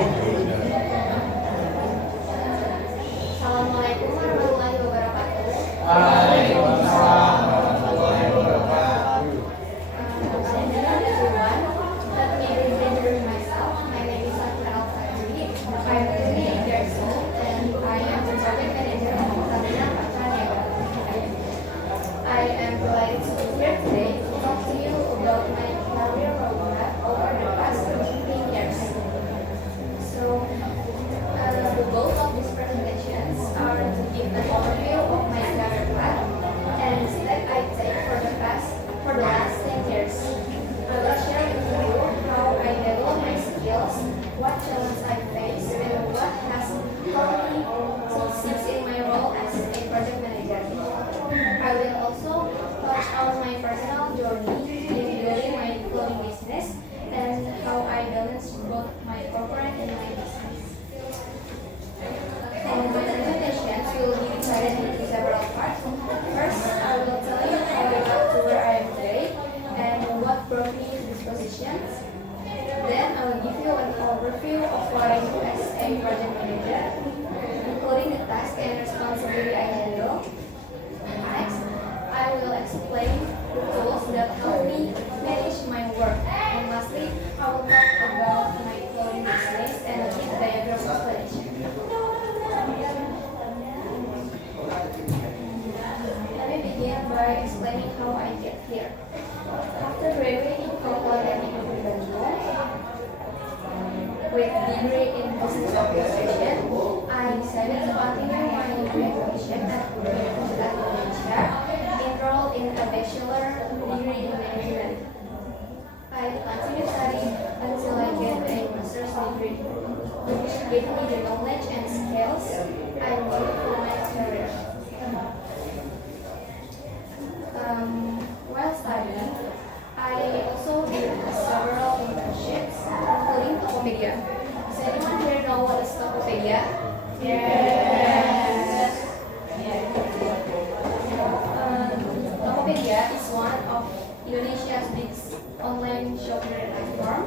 Assalamualaikum warahmatullahi wabarakatuh. Waalaikumsalam warahmatullahi wabarakatuh. Hello everyone. Let me introduce myself. My name is Safira Al-Fajri. I am 28 years old and I am the project manager of Pertamina Patraniaga. I am delighted to be here today to talk to you about my career roadmap over the past 15 years. So, the goals of these presentations are to give an overview of my career path and step I take for the last 10 years. I will share with you how I develop my skills, what challenges I face, and what has helped me succeed in my role as a project manager. I will also touch on my personal journey in building my clothing business and how I balance both my corporate and my business. My presentations will be divided into several parts. First, I will tell you how I got to where I am today and what brought me to these positions. Then I will give you an overview of what I do as a project manager, including the tasks and responsibility I handle. Next, I will explain the tools that help me manage my work. And lastly, I will talk about my clothing business and a key diagram explanation. Let me begin by explaining how I get here. After graduating from Polytechnic of Bandung with degree in Business Administration, I decided to continue my degree education at Universitas Indonesia, enrolled in a bachelor degree in management. I continued studying until I get a master's degree, which gave me the knowledge and skills I need for my career. While studying, I also did several internships, including Tokopedia. Does anyone here know what is Tokopedia? Yes. Tokopedia is one of Indonesia's biggest online shopping platform,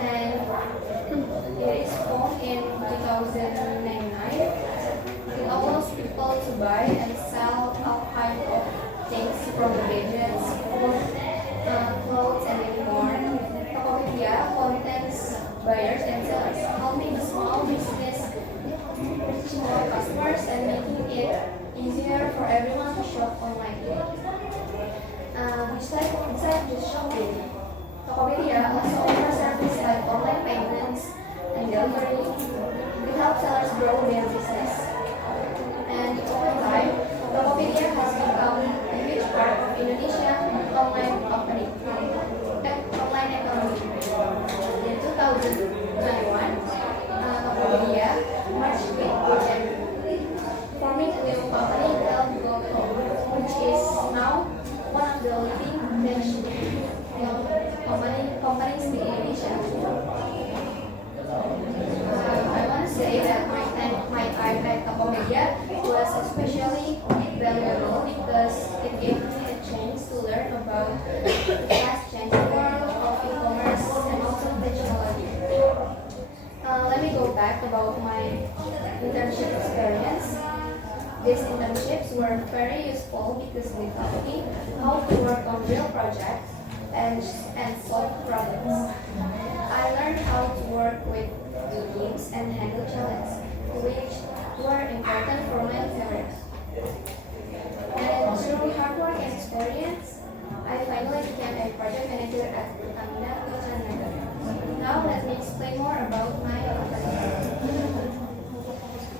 and it is formed in 2009. It allows people to buy and sell all kinds of things from gadgets, food, clothes, and many more. Tokopedia contacts buyers and sellers, helping small business reach more customers and making it easier for everyone to shop online. Besides just shopping, Tokopedia also offers services like online payments and delivery. It helps sellers grow their business. And over time, Tokopedia has become a huge part of Indonesia's online economy. In 2021, Tokopedia merged with Gojek, forming a new company called GoTo, which is now one of the leading companies in Indonesia. I want to say that my time at Tokopedia was especially valuable because it gave me a chance to learn about the fast-changing world of e-commerce and also technology. Let me go back about my internship experience. These internships were very useful because they taught me how to work on real projects and solve problems. I learned how to work with teams and handle challenges, which were important for my career. And through hard work and experience, I finally became a project manager at Pertamina Patraniaga. Now let me explain more about my company.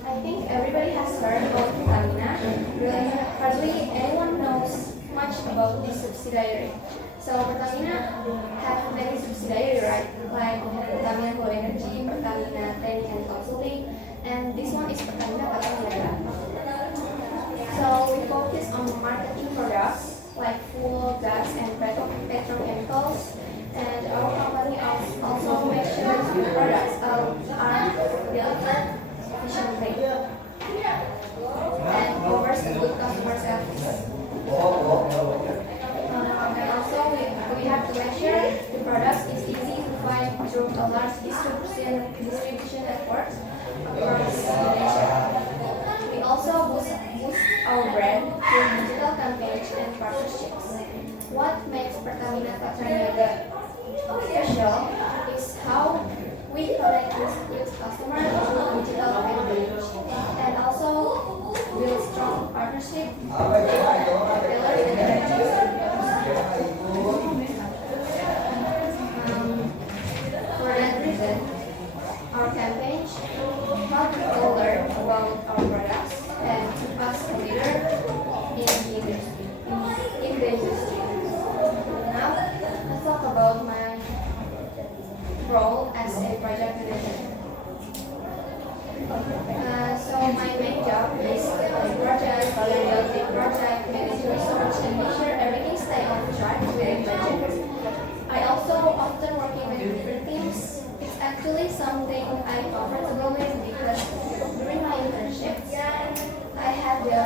I think everybody has heard about Pertamina. Really, hardly anyone knows much about this subsidiary. So Pertamina have many subsidiaries, right? Like Pertamina Blue Energy, Pertamina Training and Consulting, and this one is Pertamina Patraniaga. So we focus on marketing products like fuel, gas, and petrochemicals, and our company also makes sure the products are delivered efficiently and offers good customer service. And also we have to make sure the product is easy to find worldwide through a large distribution network across Indonesia. We also boost our brand through digital campaigns and partnerships. What makes Pertamina Patraniaga special is how we connect with customers through digital campaigns and also build strong partnership with retailers and distributors. For that reason, our campaigns help people learn about our products and keep us a leader in the industry. Now, let's talk about my role as a project manager. So my main job is on project, building project, manage resource, and make sure everything stays on track with budget. I also often working with different teams. It's actually something I'm comfortable with because during my internships, I had the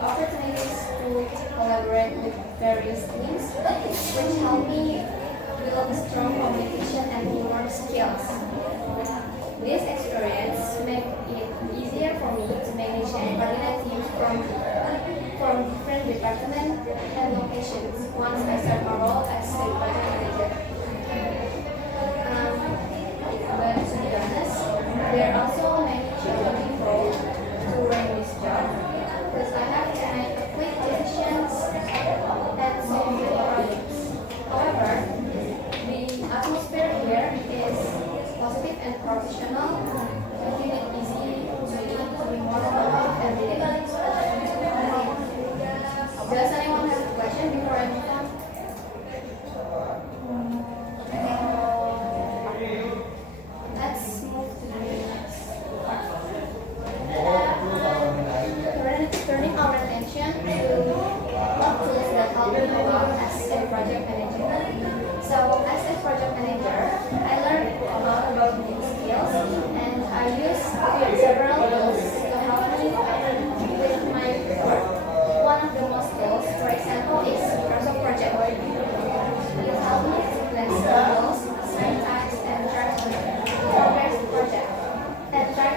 opportunities to collaborate with various teams, which helped me build strong communication and teamwork skills. This experience made it easier for me to manage and coordinate teams from different departments and locations once I start my role as a project manager. But to be honest, there are also many challenging roles to run this job because I have to make quick decisions and solve the problems. However, the atmosphere here is positive and professional, making it easy to be more productive every day. Does anyone have a question before I move on? Let's move to the next part. Turning our attention to what tools that help me out as a project manager. So, as a project manager, I learned a lot about these skills, and I use several tools to help me with my work. One of the most tools, for example, is Microsoft Project. It helps me to plan schedules, assign tasks, and track progress project, and track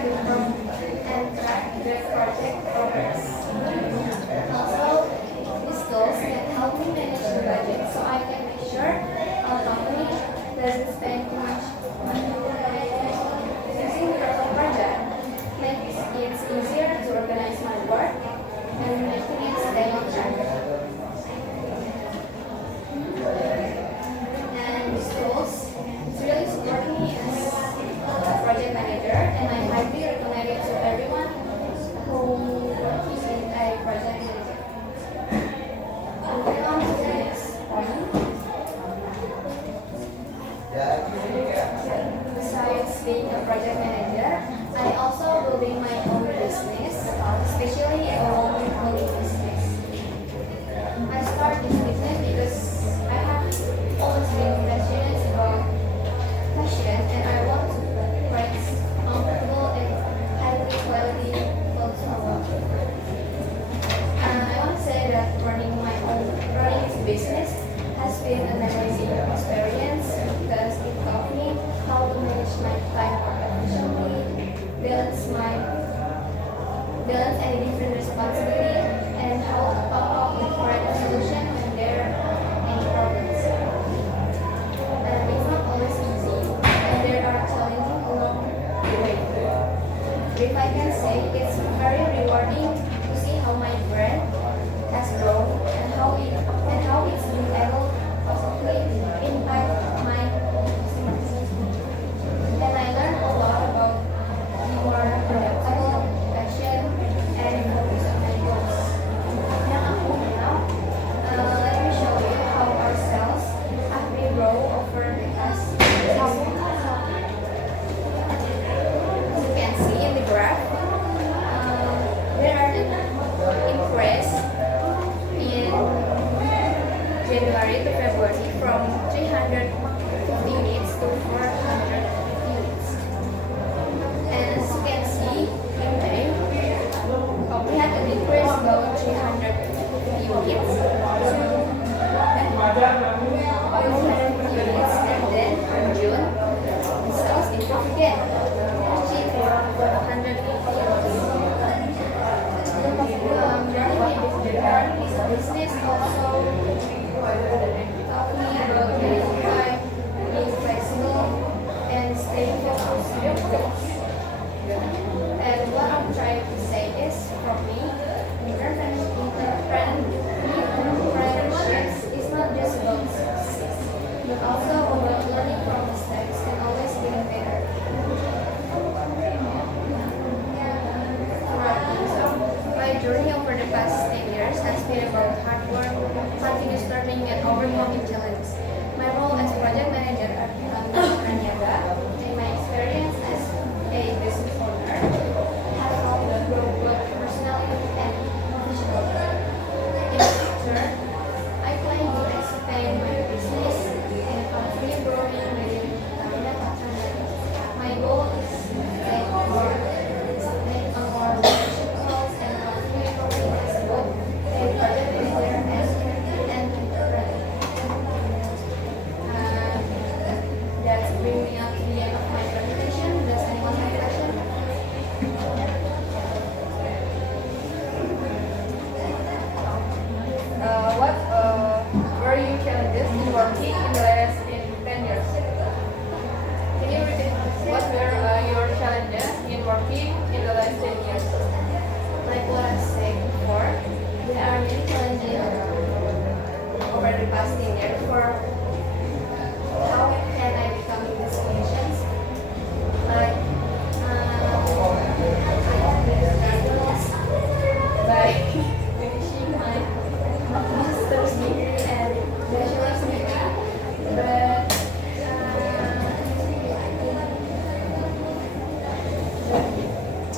the project progress. Also, these tools can help me manage the budget so I can make sure our company doesn't spend too much money. Using Microsoft Project makes it easier to organize my work and making it stay on track. And these tools really support me as a project manager, and I highly recommend it to everyone who is in a project manager. Moving on to the next point. Besides being a project manager, I also building my own business, especially a home clothing business. I started this business because I have always been passionate about fashion, and I want to provide comfortable and high quality clothes for all. I want to say that running this business has been an amazing experience because it taught me how to manage my time more efficiently, balance any different responsibility, and how to come up with correct solution when there are any problems. It's not always easy, and there are challenges along the way. If I can say, it's very rewarding to see how my brand has grown and how it's been able to positively impact my customers. And I learned a lot about being more adaptable, passion, and focus on my goals. Now, let me show you how our sales have been grow over the past 6 months. As you can see in the graph, there are an increase in January to February from 350 units to 400 units. And as you can see, in May, we had an increase about 350 units to 400 units, and then in June, again, cheap for 150 euros. Learning business also taught me about getting time, being flexible, and staying focused. And what I'm trying to say is, for me, entrepreneurship is not just about success, but also about learning from mistakes and always getting better. So, my journey over the past 10 years has been about hard work, continuous learning, and overcoming challenges. My role as project manager at Anyaga and my experience as a business owner have helped me grow both personally and professionally. In the future, I plan to expand my business and continue growing within Taruna Patrana. My goal is to take on more leadership roles and continue growing as both a project manager and entrepreneur. That's bring me up to the end of my presentation. Does anyone have a question? What were your challenges in working in the last 10 years? Can you repeat? What were your challenges in working in the last 10 years? Like what I said before, there are many challenges over the past 10 years for how can I become in these conditions. Like, I have been struggles by finishing my master's degree and bachelor's degree, but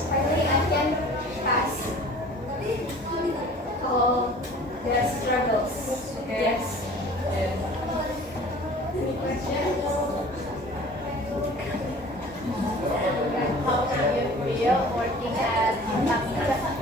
finally I can pass all their struggles. Okay. Yes. Yes. Any questions? How do you feel working at Takta?